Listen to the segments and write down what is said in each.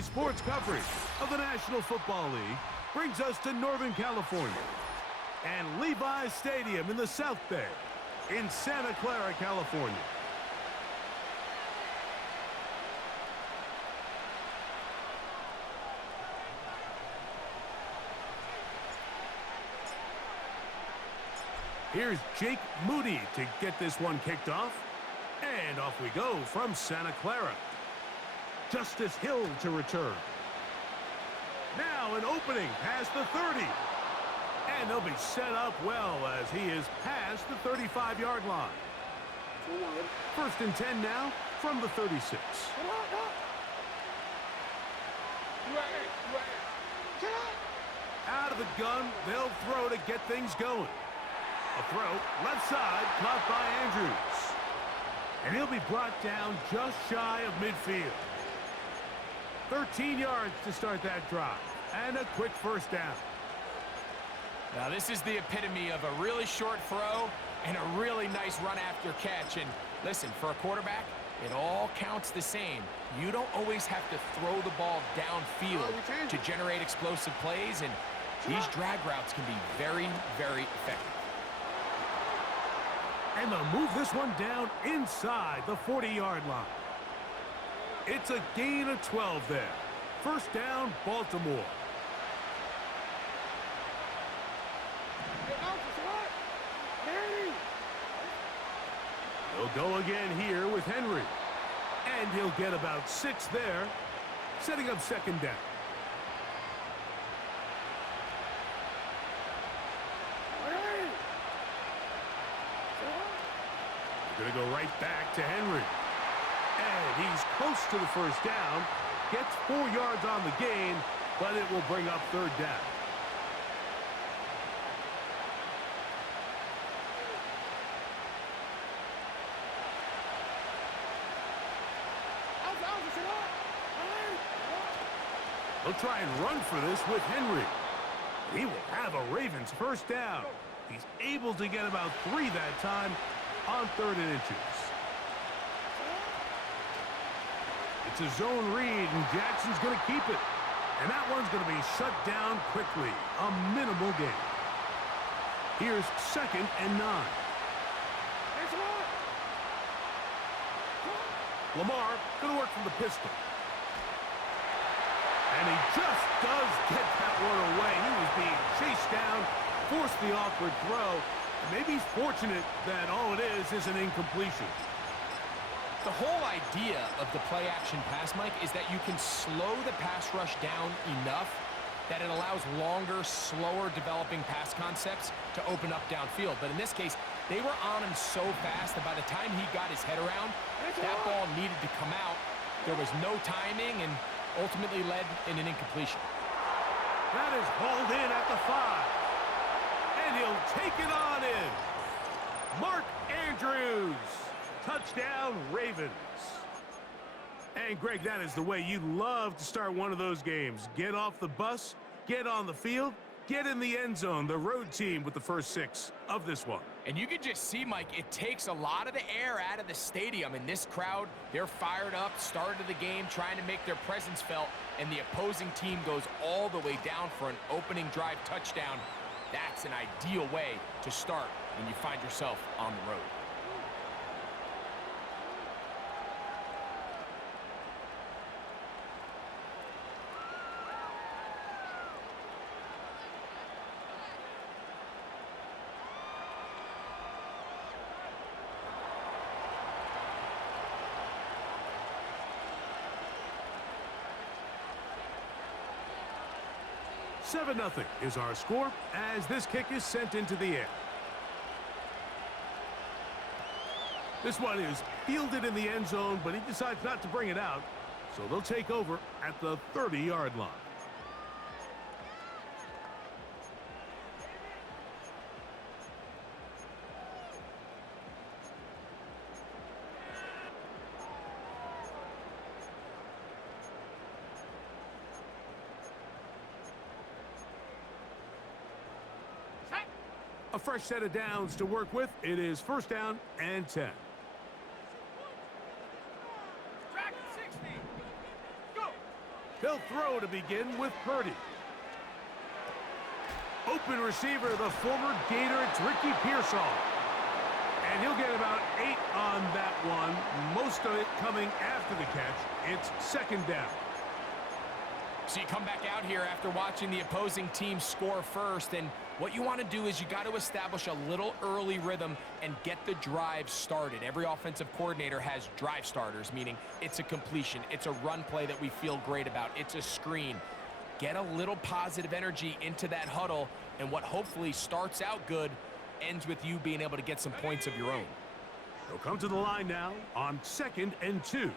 Today's sports coverage of the National Football League brings us to Northern California and Levi's Stadium in the South Bay in Santa Clara, California. Here's Jake Moody to get this one kicked off. And off we go from Santa Clara. Justice Hill to return. Now an opening past the 30. And they'll be set up well as he is past the 35-yard line. First and 10 now from the 36. Out of the gun, they'll throw to get things going. A throw, left side, caught by Andrews. And he'll be brought down just shy of midfield. 13 yards to start that drive. And a quick first down. Now this is the epitome of a really short throw and a really nice run after catch. And listen, for a quarterback, it all counts the same. You don't always have to throw the ball downfield to generate explosive plays, and these drag routes can be very, very effective. And they'll move this one down inside the 40-yard line. It's a gain of 12 there. First down, Baltimore. He'll go again here with Henry. And he'll get about 6 there, setting up second down. Going to go right back to Henry. And he's close to the first down. Gets 4 yards on the gain, but it will bring up third down. They'll try and run for this with Henry. He will have a Ravens first down. He's able to get about 3 that time on 3rd and inches. It's a zone read, and Jackson's going to keep it. And that one's going to be shut down quickly. A minimal gain. Here's 2nd and 9. Lamar going to work from the pistol. And he just does get that one away. He was being chased down, forced the awkward throw. Maybe he's fortunate that all it is an incompletion. The whole idea of the play-action pass, Mike, is that you can slow the pass rush down enough that it allows longer, slower developing pass concepts to open up downfield. But in this case, they were on him so fast that by the time he got his head around, that ball needed to come out. There was no timing and ultimately led in an incompletion. That is hauled in at the 5. And he'll take it on in. Mark Andrews. Touchdown, Ravens. And, Greg, that is the way you love to start one of those games. Get off the bus, get on the field, get in the end zone. The road team with the first 6 of this one. And you can just see, Mike, it takes a lot of the air out of the stadium. And this crowd, they're fired up, started the game, trying to make their presence felt. And the opposing team goes all the way down for an opening drive touchdown. That's an ideal way to start when you find yourself on the road. Seven 0 is our score as this kick is sent into the air. This one is fielded in the end zone, but he decides not to bring it out, so they'll take over at the 30-yard line. A fresh set of downs to work with. It is first down and 10. Track 60. Go. He'll throw to begin with Purdy. Open receiver, the former Gator, it's Ricky Pearsall. And he'll get about 8 on that one, most of it coming after the catch. It's second down. So you come back out here after watching the opposing team score first, and what you want to do is you got to establish a little early rhythm and get the drive started. Every offensive coordinator has drive starters, meaning it's a completion, it's a run play that we feel great about, it's a screen. Get a little positive energy into that huddle, and what hopefully starts out good ends with you being able to get some points of your own. They'll come to the line now on 2nd and 2.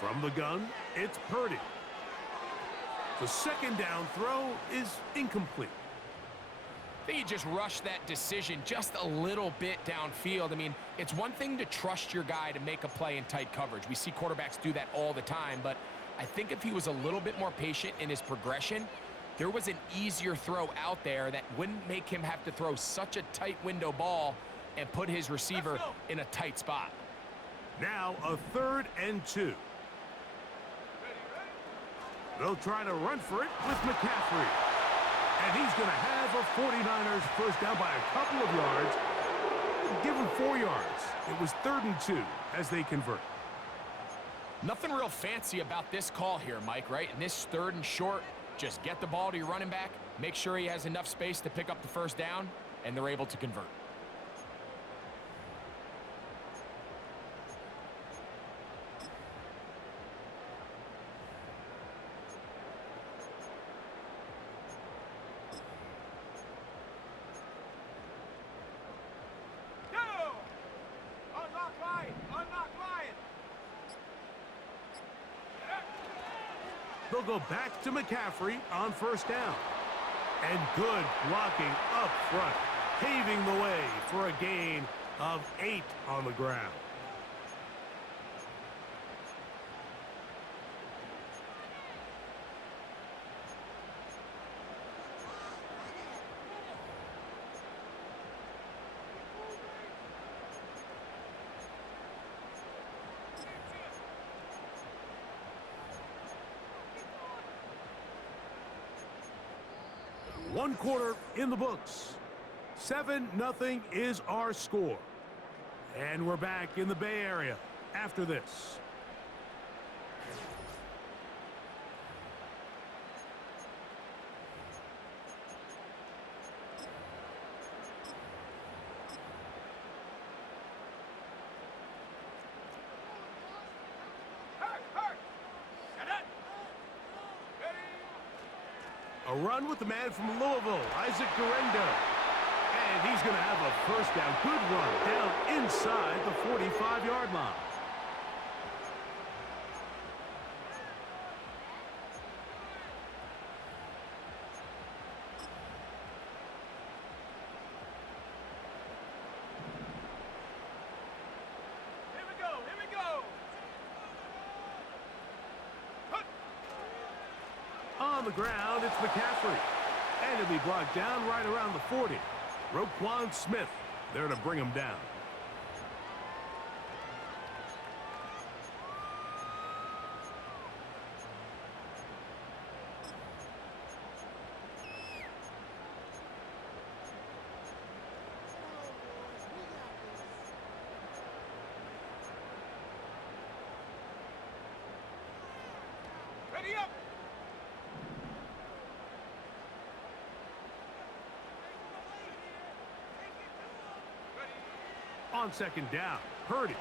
From the gun, it's Purdy. The second down throw is incomplete. I think you just rush that decision just a little bit downfield. I mean, it's one thing to trust your guy to make a play in tight coverage. We see quarterbacks do that all the time, but I think if he was a little bit more patient in his progression, there was an easier throw out there that wouldn't make him have to throw such a tight window ball and put his receiver in a tight spot. Now a 3rd and 2. They'll try to run for it with McCaffrey. And he's going to have a 49ers first down by a couple of yards. Give him 4 yards. It was 3rd and 2 as they convert. Nothing real fancy about this call here, Mike, right? In this 3rd and short, just get the ball to your running back, make sure he has enough space to pick up the first down, and they're able to convert. They'll go back to McCaffrey on first down. And good blocking up front, paving the way for a gain of 8 on the ground. One quarter in the books. 7-0 is our score. And we're back in the Bay Area after this. A run with the man from Louisville, Isaac Guerendo. And he's going to have a first down. Good run down inside the 45-yard line. On the ground, it's McCaffrey. And he'll be brought down right around the 40. Roquan Smith there to bring him down. Ready up! On second down, Purdy.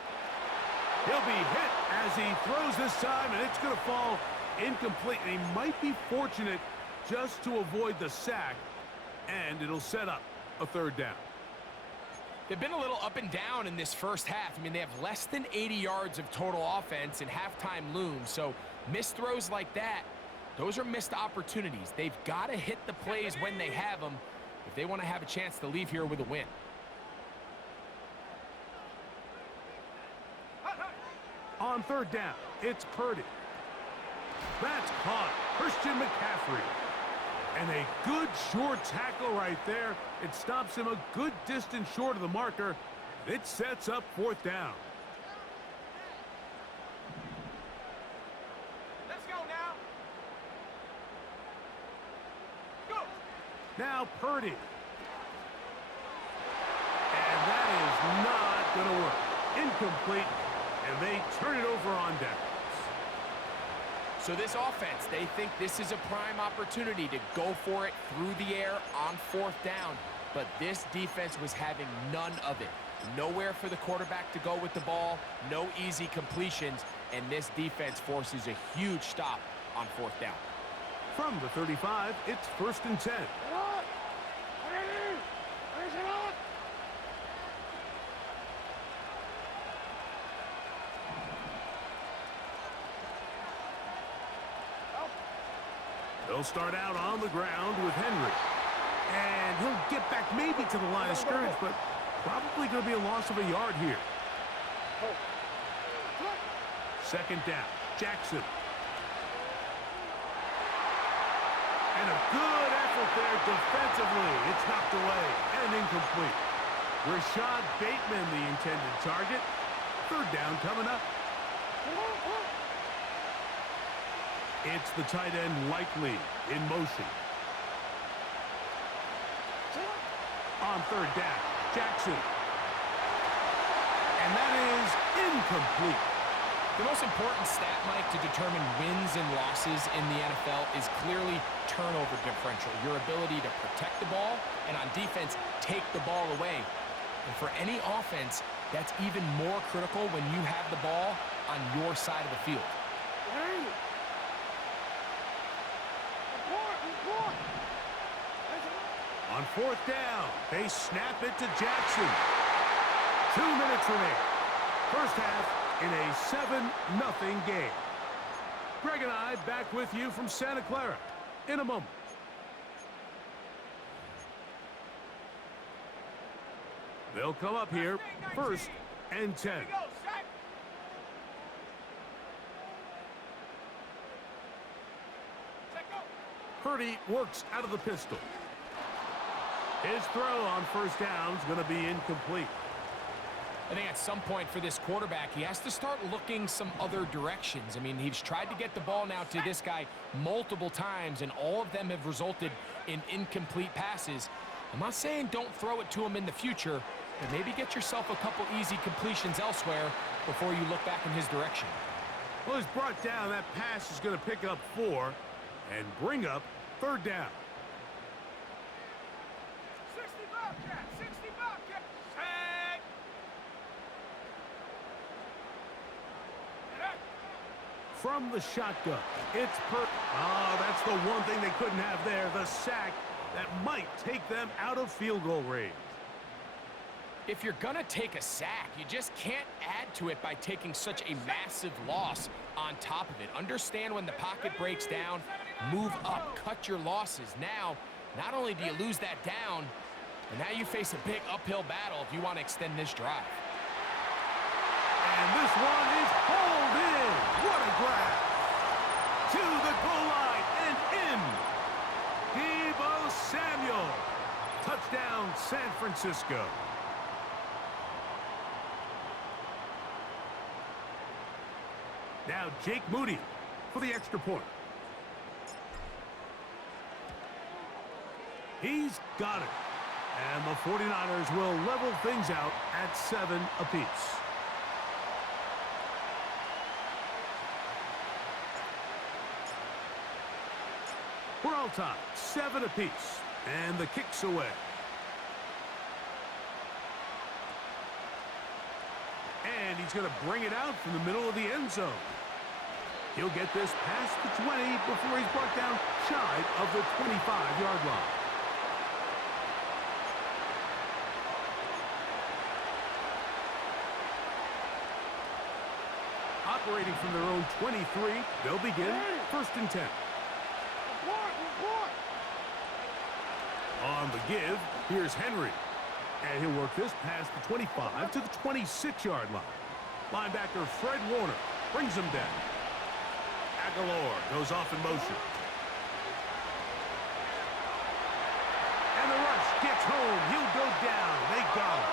He'll be hit as he throws this time, and it's going to fall incomplete. And he might be fortunate just to avoid the sack, and it'll set up a third down. They've been a little up and down in this first half. I mean, they have less than 80 yards of total offense and halftime looms. So missed throws like that, those are missed opportunities. They've got to hit the plays when they have them if they want to have a chance to leave here with a win. On third down, it's Purdy. That's caught. Christian McCaffrey. And a good short tackle right there. It stops him a good distance short of the marker. It sets up fourth down. Now Purdy. And that is not going to work. Incomplete, and they turn it over on downs. So this offense, they think this is a prime opportunity to go for it through the air on 4th down. But this defense was having none of it. Nowhere for the quarterback to go with the ball, no easy completions, and this defense forces a huge stop on 4th down. From the 35, it's 1st and 10. They'll start out on the ground with Henry. And he'll get back maybe to the line of scrimmage, but probably going to be a loss of a yard here. 2nd down, Jackson. And a good effort there defensively. It's knocked away and incomplete. Rashad Bateman, the intended target. 3rd down coming up. It's the tight end Likely in motion. On 3rd down, Jackson. And that is incomplete. The most important stat, Mike, to determine wins and losses in the NFL is clearly turnover differential, your ability to protect the ball, and on defense, take the ball away. And for any offense, that's even more critical when you have the ball on your side of the field. On 4th down, they snap it to Jackson. 2 minutes remaining. First half in a 7-0 game. Greg and I back with you from Santa Clara in a moment. They'll come up here, 1st and 10. Here we go, set. Set, go. Purdy works out of the pistol. His throw on 1st down is going to be incomplete. I think at some point for this quarterback, he has to start looking some other directions. I mean, he's tried to get the ball now to this guy multiple times, and all of them have resulted in incomplete passes. I'm not saying don't throw it to him in the future, but maybe get yourself a couple easy completions elsewhere before you look back in his direction. Well, he's brought down. That pass is going to pick up 4 and bring up 3rd down. 60 Bobcat, 60 Bobcat. Set. And up. From the shotgun, it's Oh, that's the one thing they couldn't have there, the sack that might take them out of field goal range. If you're going to take a sack, you just can't add to it by taking such a massive loss on top of it. Understand when the pocket breaks down, move up, cut your losses. Now, not only do you lose that down, but now you face a big uphill battle if you want to extend this drive. And this one is hauled in. What a grab. To the goal line and in. Deebo Samuel. Touchdown, San Francisco. Now Jake Moody for the extra point. He's got it. And the 49ers will level things out at 7 apiece. We're all tied, 7 apiece. And the kick's away. And he's going to bring it out from the middle of the end zone. He'll get this past the 20 before he's brought down shy of the 25-yard line. Operating from their own 23, they'll begin 1st and 10. On the give, here's Henry. And he'll work this past the 25 to the 26-yard line. Linebacker Fred Warner brings him down. Aguilar goes off in motion. And the rush gets home. He'll go down. They got him.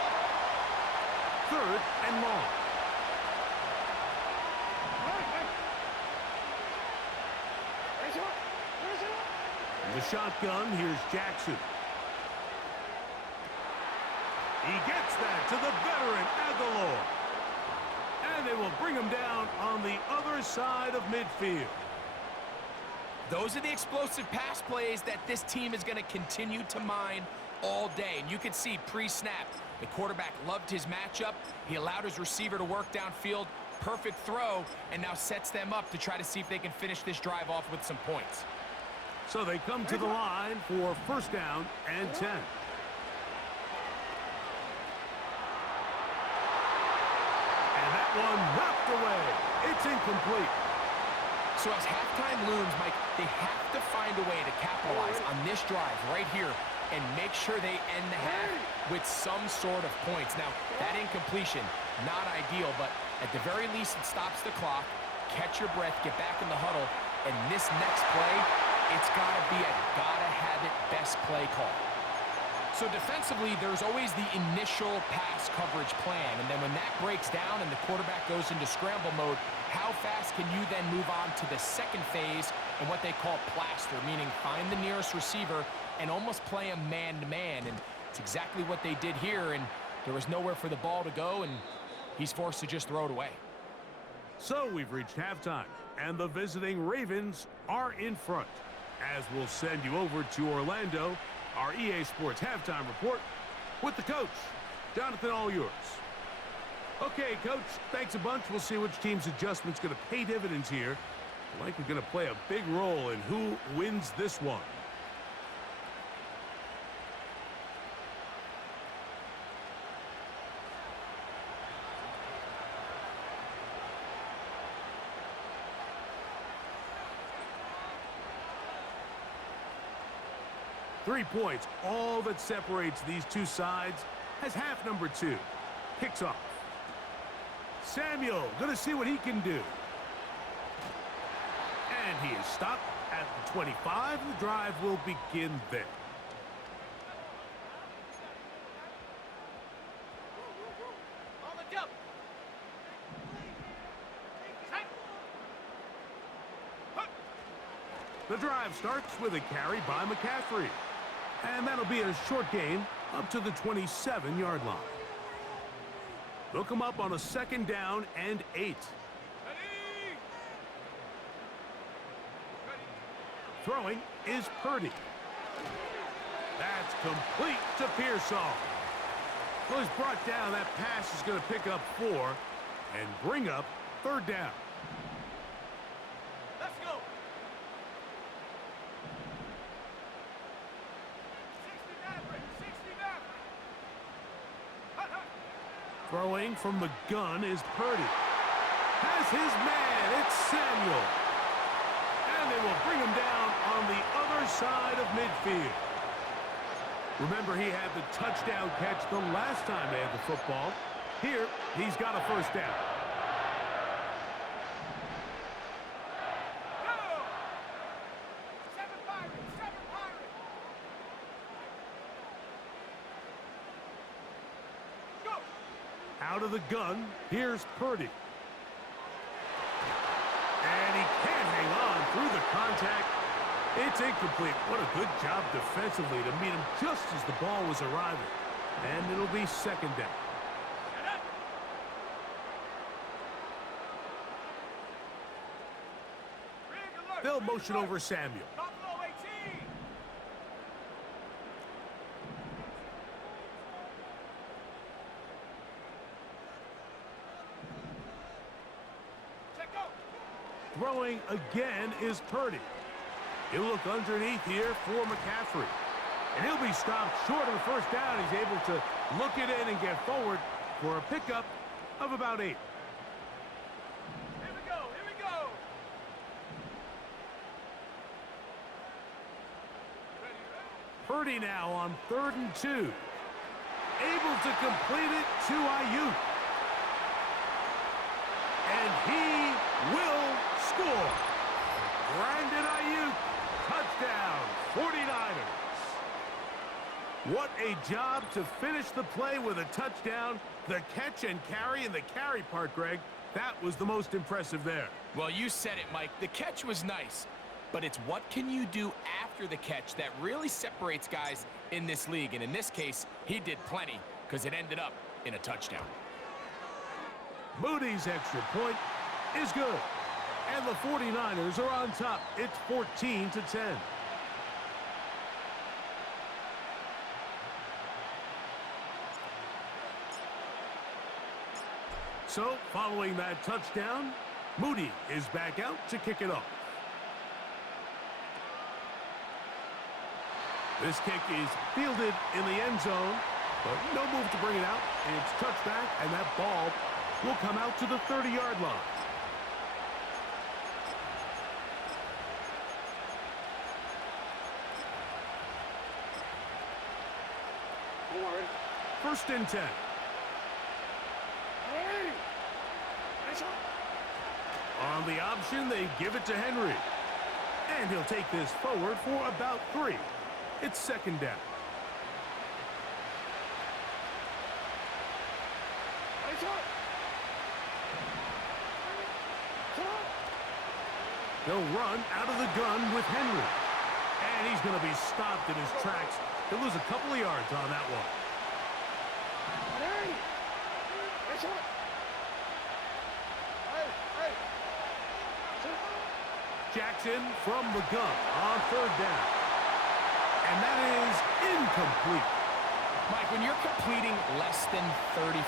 3rd and long. The shotgun. Here's Jackson. He gets that to the veteran Aguilar. And they will bring him down on the other side of midfield. Those are the explosive pass plays that this team is going to continue to mine all day. And you can see pre-snap, the quarterback loved his matchup. He allowed his receiver to work downfield. Perfect throw, and now sets them up to try to see if they can finish this drive off with some points. So they come to the line for first down and 10. And that one knocked away. It's incomplete. So as halftime looms, Mike, they have to find a way to capitalize on this drive right here and make sure they end the half with some sort of points. Now, that incompletion, not ideal, but at the very least, it stops the clock. Catch your breath, get back in the huddle, and this next play, it's got to be a gotta-have-it best play call. So defensively, there's always the initial pass coverage plan, and then when that breaks down and the quarterback goes into scramble mode, how fast can you then move on to the second phase and what they call plaster, meaning find the nearest receiver and almost play him man-to-man, and it's exactly what they did here, and there was nowhere for the ball to go, and he's forced to just throw it away. So we've reached halftime, and the visiting Ravens are in front. As we'll send you over to Orlando, our EA Sports halftime report with the coach. Jonathan, all yours. Okay, Coach, thanks a bunch. We'll see which team's adjustment's going to pay dividends here. Likely going to play a big role in who wins this one. Three points, all that separates these two sides, as half number 2 kicks off. Samuel going to see what he can do. And he is stopped at the 25. The drive will begin there. On the jump. Set. Hup. The drive starts with a carry by McCaffrey. And that'll be a short gain up to the 27-yard line. They'll come up on a second down and 8. Ready. Throwing is Purdy. That's complete to Pearsall. Well, he's brought down. That pass is going to pick up 4 and bring up third down. Let's go. 60 Maverick. Hut, hut. Throwing from the gun is Purdy. Has his man. It's Samuel. And they will bring him down on the other side of midfield. Remember, he had the touchdown catch the last time they had the football. Here, he's got a first down. Go. 7 Pirates. 7 Pirates. Go. Out of the gun, here's Purdy. And he can't hang on through the contact. It's incomplete. What a good job defensively to meet him just as the ball was arriving. And it'll be second down. Set up. Rig alert. They'll Rig motion alert. over Samuel. Buffalo 18. Check go. Throwing again is Purdy. He'll look underneath here for McCaffrey. And he'll be stopped short of the first down. He's able to look it in and get forward for a pickup of about 8. Here we go. Here we go. Ready, ready. Purdy now on 3rd and 2. Able to complete it to Ayuk. And he will score. Brandon Ayuk, touchdown, 49ers. What a job to finish the play with a touchdown. The catch and carry, and the carry part, Greg, that was the most impressive there. Well, you said it, Mike. The catch was nice. but it's what can you do after the catch that really separates guys in this league. And in this case, he did plenty because it ended up in a touchdown. Moody's extra point is good. And the 49ers are on top. It's 14-10. So, following that touchdown, Moody is back out to kick it off. This kick is fielded in the end zone, but no move to bring it out. It's touchback, and that ball will come out to the 30-yard line. First and 10. On the option, they give it to Henry. And he'll take this forward for about 3. It's second down. They'll run out of the gun with Henry. And he's going to be stopped in his tracks. He'll lose a couple of yards on that one. Jackson from the gun on third down. And that is incomplete. Mike, when you're completing less than 35%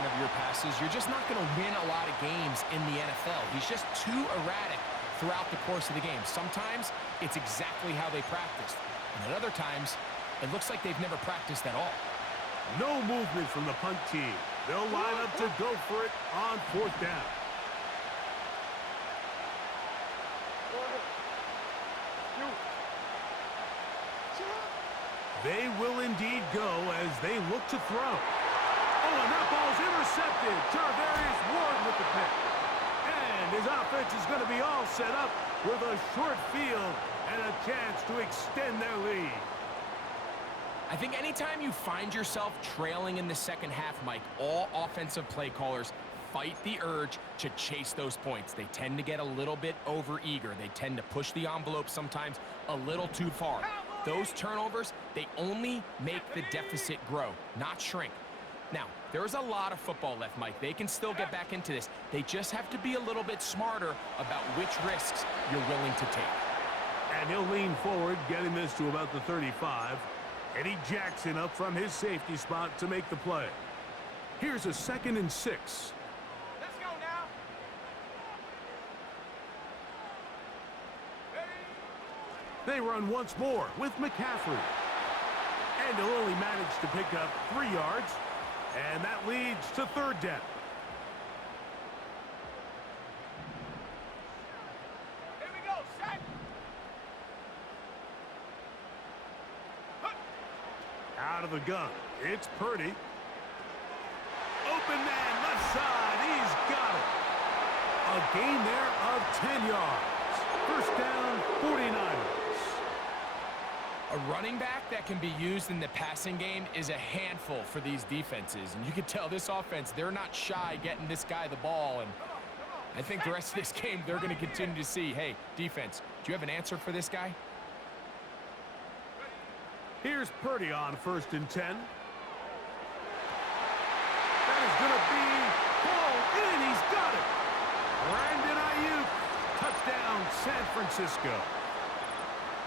of your passes, you're just not going to win a lot of games in the NFL. He's just too erratic throughout the course of the game. Sometimes it's exactly how they practiced. And at other times, it looks like they've never practiced at all. No movement from the punt team. They'll line up to go for it on fourth down. They will indeed go as they look to throw. Oh, and that ball's intercepted. Charvarius Ward with the pick. And his offense is going to be all set up with a short field and a chance to extend their lead. I think anytime you find yourself trailing in the second half, Mike, all offensive play callers fight the urge to chase those points. They tend to get a little bit overeager. They tend to push the envelope sometimes a little too far. Those turnovers, they only make the deficit grow, not shrink. Now, there's a lot of football left, Mike. They can still get back into this. They just have to be a little bit smarter about which risks you're willing to take. And he'll lean forward, getting this to about the 35. Eddie Jackson up from his safety spot to make the play. Here's a 2nd and 6. Let's go now. They run once more with McCaffrey. And he'll only manage to pick up 3 yards. And that leads to third down. Here we go, set. Out of the gun, it's Purdy. Open man, left side, he's got it. A gain there of 10 yards. First down, 49ers. A running back that can be used in the passing game is a handful for these defenses. And you can tell this offense, they're not shy getting this guy the ball. And I think the rest of this game, they're going to continue to see, hey, defense, do you have an answer for this guy? Here's Purdy on 1st and 10. That is going to be hauled in. He's got it. Brandon Ayuk. Touchdown, San Francisco.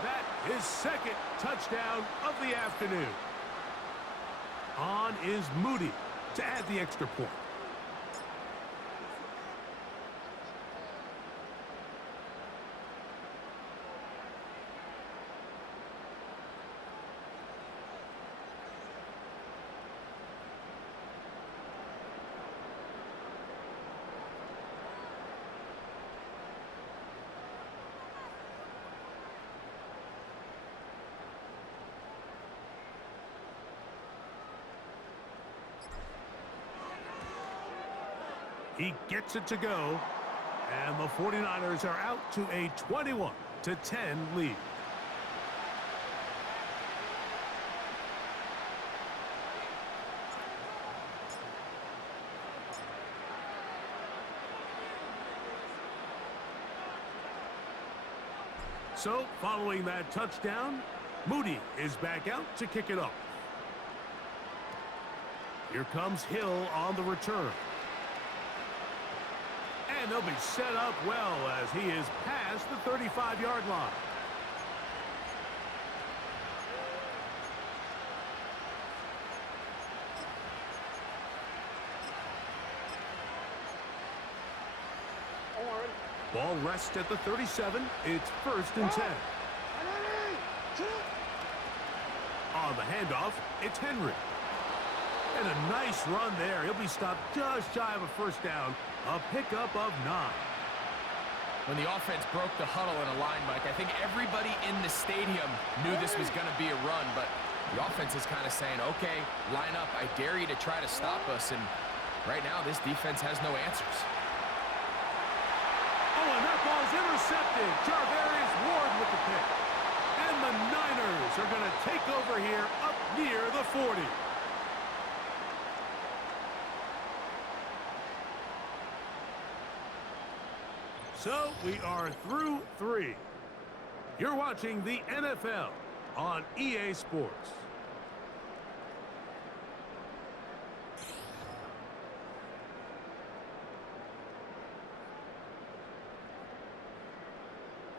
That is 2nd touchdown of the afternoon. On is Moody to add the extra point. He gets it to go, and the 49ers are out to a 21-10 lead. So, following that touchdown, Moody is back out to kick it off. Here comes Hill on the return. And they'll be set up well as he is past the 35-yard line. Ball rests at the 37. It's 1st and 10. On the handoff, it's Henry. And a nice run there. He'll be stopped just shy of a first down. A pickup of 9. When the offense broke the huddle in a line, Mike, I think everybody in the stadium knew this was going to be a run, but the offense is kind of saying, okay, line up. I dare you to try to stop us. And right now, this defense has no answers. Oh, and that ball's intercepted. Charvarius Ward with the pick. And the Niners are going to take over here up near the 40. So we are through 3. You're watching the NFL on EA Sports.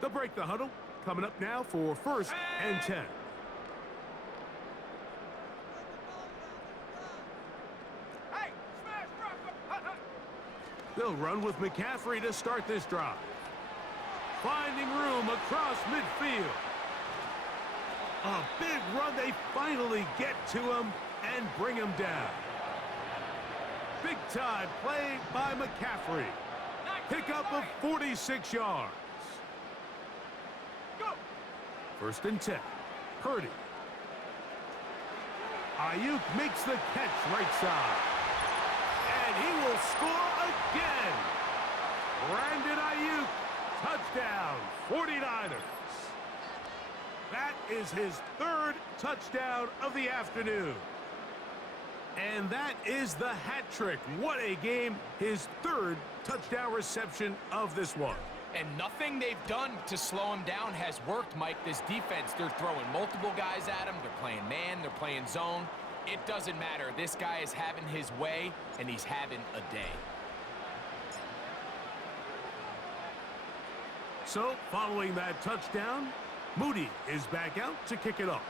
They'll break the huddle. Coming up now for 1st and 10. Hey, smash, drop. They'll run with McCaffrey to start this drive. Finding room across midfield. A big run. They finally get to him and bring him down. Big time play by McCaffrey. Pickup of 46 yards. Go. 1st and 10. Purdy. Ayuk makes the catch right side. And he will score again. Brandon Ayuk, touchdown, 49ers. That is his 3rd touchdown of the afternoon. And that is the hat trick. What a game. His 3rd touchdown reception of this one. And nothing they've done to slow him down has worked, Mike. This defense, they're throwing multiple guys at him. They're playing man. They're playing zone. It doesn't matter. This guy is having his way, and he's having a day. So, following that touchdown, Moody is back out to kick it off.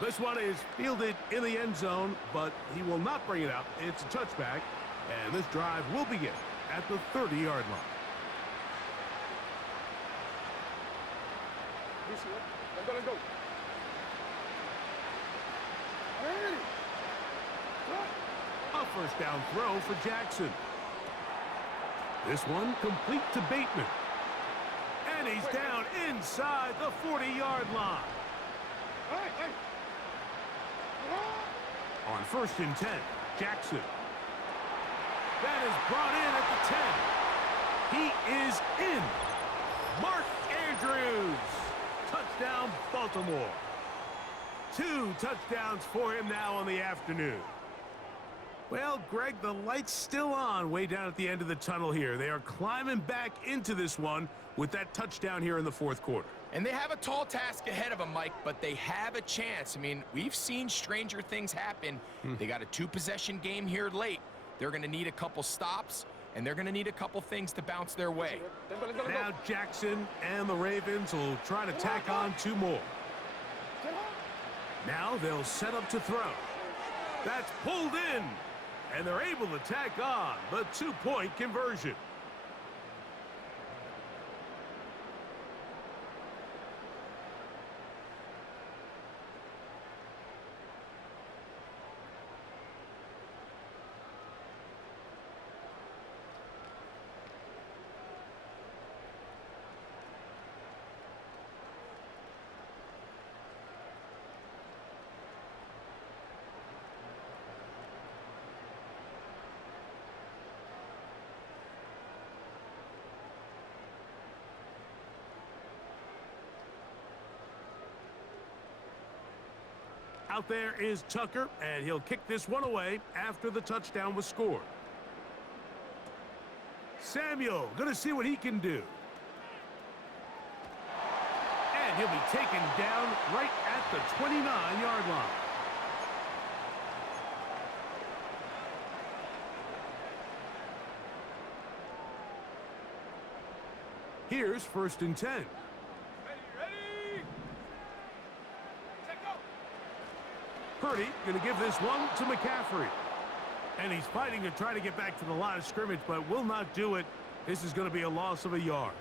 This one is fielded in the end zone, but he will not bring it out. It's a touchback, and this drive will begin at the 30-yard line. Let's go. A first down throw for Jackson. This one complete to Bateman. And he's down inside the 40-yard line. On 1st and 10, Jackson. That is brought in at the 10. He is in. Mark Andrews. Touchdown, Baltimore. 2 touchdowns for him now on the afternoon. Well, Greg, the light's still on way down at the end of the tunnel here. They are climbing back into this one with that touchdown here in the 4th quarter. And they have a tall task ahead of them, Mike, but they have a chance. I mean, we've seen stranger things happen. They got a 2-possession game here late. They're going to need a couple stops, and they're going to need a couple things to bounce their way. Now Jackson and the Ravens will try to tack on 2 more. Now they'll set up to throw. That's pulled in, and they're able to tack on the 2-point conversion. Out there is Tucker, and he'll kick this one away after the touchdown was scored. Samuel, going to see what he can do. And he'll be taken down right at the 29-yard line. Here's 1st and 10. Ready, ready. Take go. Purdy going to give this one to McCaffrey. And he's fighting to try to get back to the line of scrimmage, but will not do it. This is going to be a loss of a yard.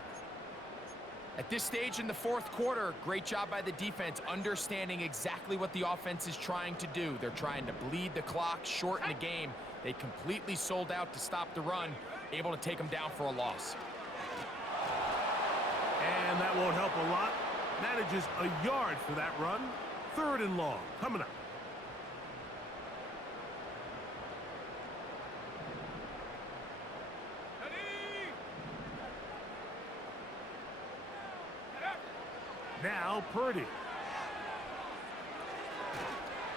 At this stage in the 4th quarter, great job by the defense understanding exactly what the offense is trying to do. They're trying to bleed the clock, shorten the game. They completely sold out to stop the run, able to take them down for a loss. And that won't help a lot. Manages a yard for that run. 3rd and long coming up. Ready. Now Purdy.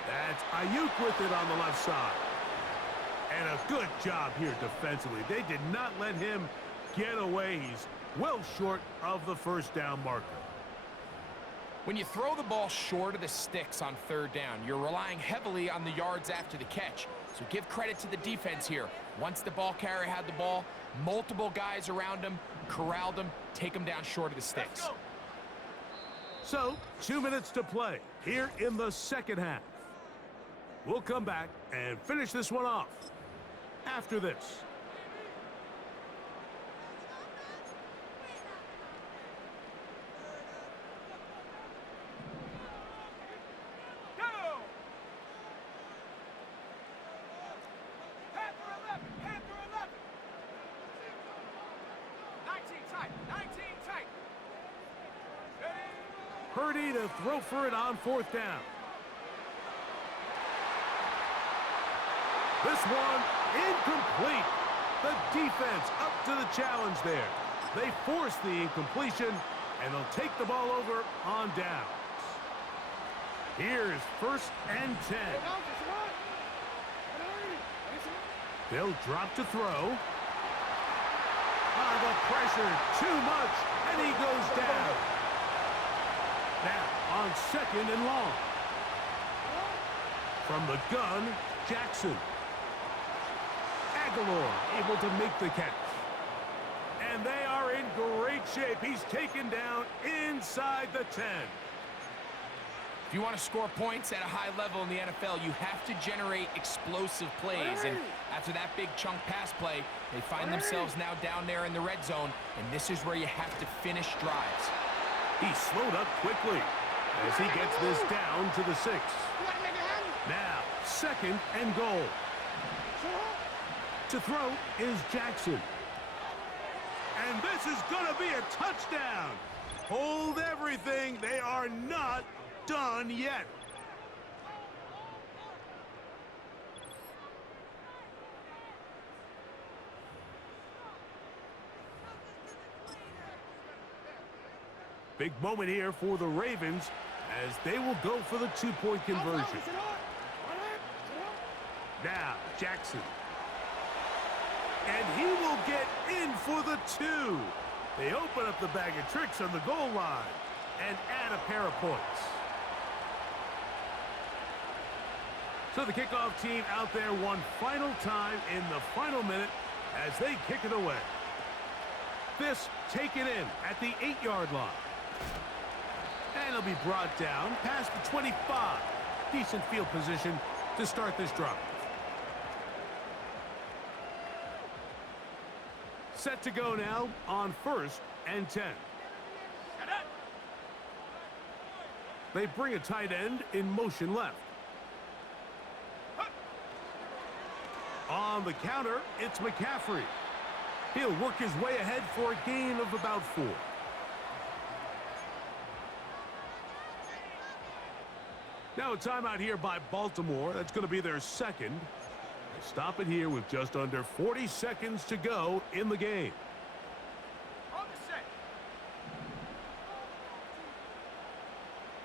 That's Ayuk with it on the left side. And a good job here defensively. They did not let him get away. He's well short of the 1st down marker. When you throw the ball short of the sticks on 3rd down, you're relying heavily on the yards after the catch. So give credit to the defense here. Once the ball carrier had the ball, multiple guys around him, corralled him, take him down short of the sticks. So, 2 minutes to play here in the 2nd half. We'll come back and finish this one off after this. Go. Panther 11. Panther 11. 19 tight. 19 tight. Ready. Purdy to throw for it on 4th down. This one incomplete. The defense up to the challenge there. They force the incompletion, and they'll take the ball over on downs. Here's 1st and 10. They'll drop to throw. The pressure, too much, and he goes down. Now on 2nd and long. From the gun, Jackson. Aguilar able to make the catch. And they are in great shape. He's taken down inside the 10. If you want to score points at a high level in the NFL, you have to generate explosive plays. And after that big chunk pass play, they find themselves now down there in the red zone, and this is where you have to finish drives. He slowed up quickly as he gets this down to the 6. Now, 2nd and goal. To throw is Jackson. And this is going to be a touchdown. Hold everything. They are not done yet. Big moment here for the Ravens as they will go for the 2-point conversion. Now, Jackson. And he will get in for the 2. They open up the bag of tricks on the goal line and add a pair of points. So the kickoff team out there one final time in the final minute as they kick it away. This taken in at the 8-yard line. And it'll be brought down past the 25. Decent field position to start this drive. Set to go now on 1st and 10. They bring a tight end in motion left. On the counter, it's McCaffrey. He'll work his way ahead for a gain of about 4. Now a timeout here by Baltimore. That's going to be their second. They stop it here with just under 40 seconds to go in the game. On the set.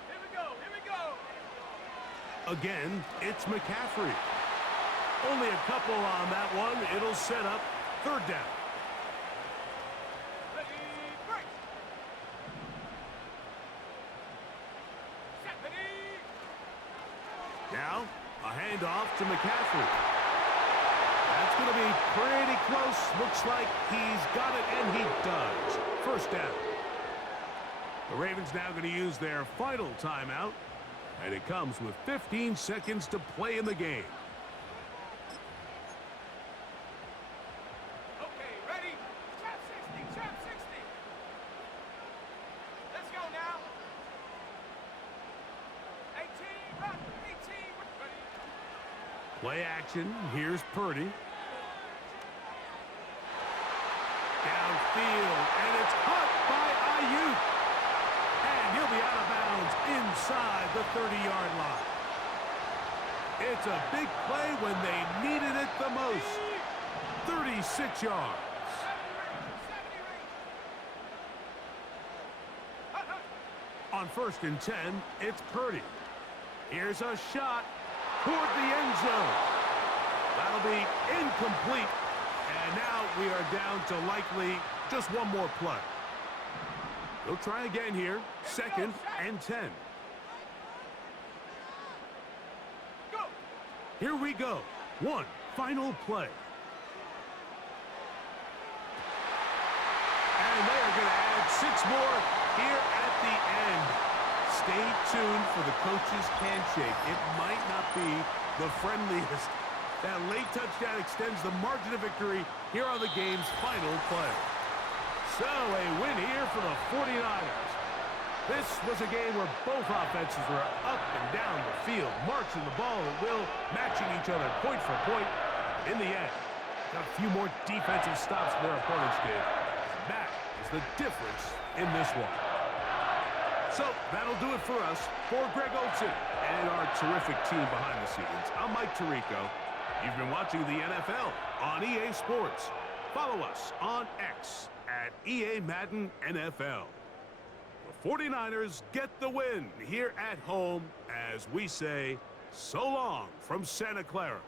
Here we go. Here we go. Again, it's McCaffrey. Only a couple on that one. It'll set up 3rd down. Ready, break. Now, a handoff to McCaffrey. That's going to be pretty close. Looks like he's got it, and he does. First down. The Ravens now going to use their final timeout, and it comes with 15 seconds to play in the game. Okay, ready? Trap 60, trap 60. Let's go now. 18, run, 18, ready. Play action. Here's Purdy. Downfield, and it's caught by Ayuk. And he'll be out of bounds inside the 30-yard line. It's a big play when they needed it the most. 36 yards. 70 range. On 1st and 10, it's Purdy. Here's a shot toward the end zone. That'll be incomplete. And now we are down to likely just one more play. They'll try again here. 2nd and 10. Go. Here we go. One final play. And they are going to add 6 more here at the end. Stay tuned for the coach's handshake. It might not be the friendliest. That late touchdown extends the margin of victory here on the game's final play. So a win here for the 49ers. This was a game where both offenses were up and down the field, marching the ball at will, matching each other point for point. In the end, got a few more defensive stops than their opponents did. That is the difference in this one. So that'll do it for us. For Greg Olsen and our terrific team behind the scenes, I'm Mike Tirico. You've been watching the NFL on EA Sports. Follow us on X at EA Madden NFL. The 49ers get the win here at home as we say so long from Santa Clara.